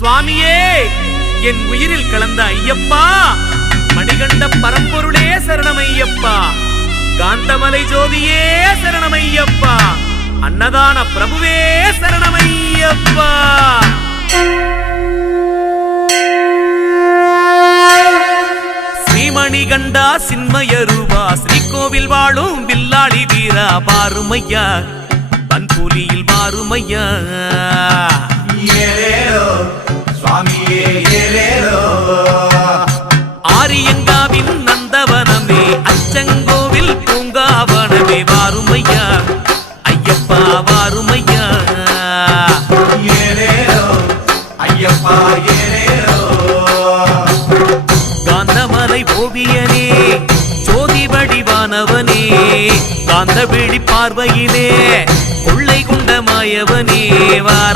சுவாமியே, என் உயிரில் கலந்த ஐயப்பா, மணிகண்ட பரம்பொருளே சரணமையப்பா, காந்தமலை ஜோதியே சரணமையப்பா, அன்னதான பிரபுவே சரணமையப்பா. ஸ்ரீமணிகண்டா சின்மய ரூபா, ஸ்ரீகோவில் வாழும் வில்லாளி வீரா, பாருமையா பன்புலியில் பாருமையா. சுவாமியே ஏலேலோ, ஆரியங்காவின் நந்தவனமே, அச்சங்கோவில் பூங்காவனமே, வாருமையா ஐயப்பா வாருமையா. ஏலேலோ ஐயப்பா ஏலேலோ, காந்தமலை ஓவியனே, ஜோதி வடிவானவனே, காந்த விழி பார்வையிலே கொள்ளை கொண்ட மாயவனே, வார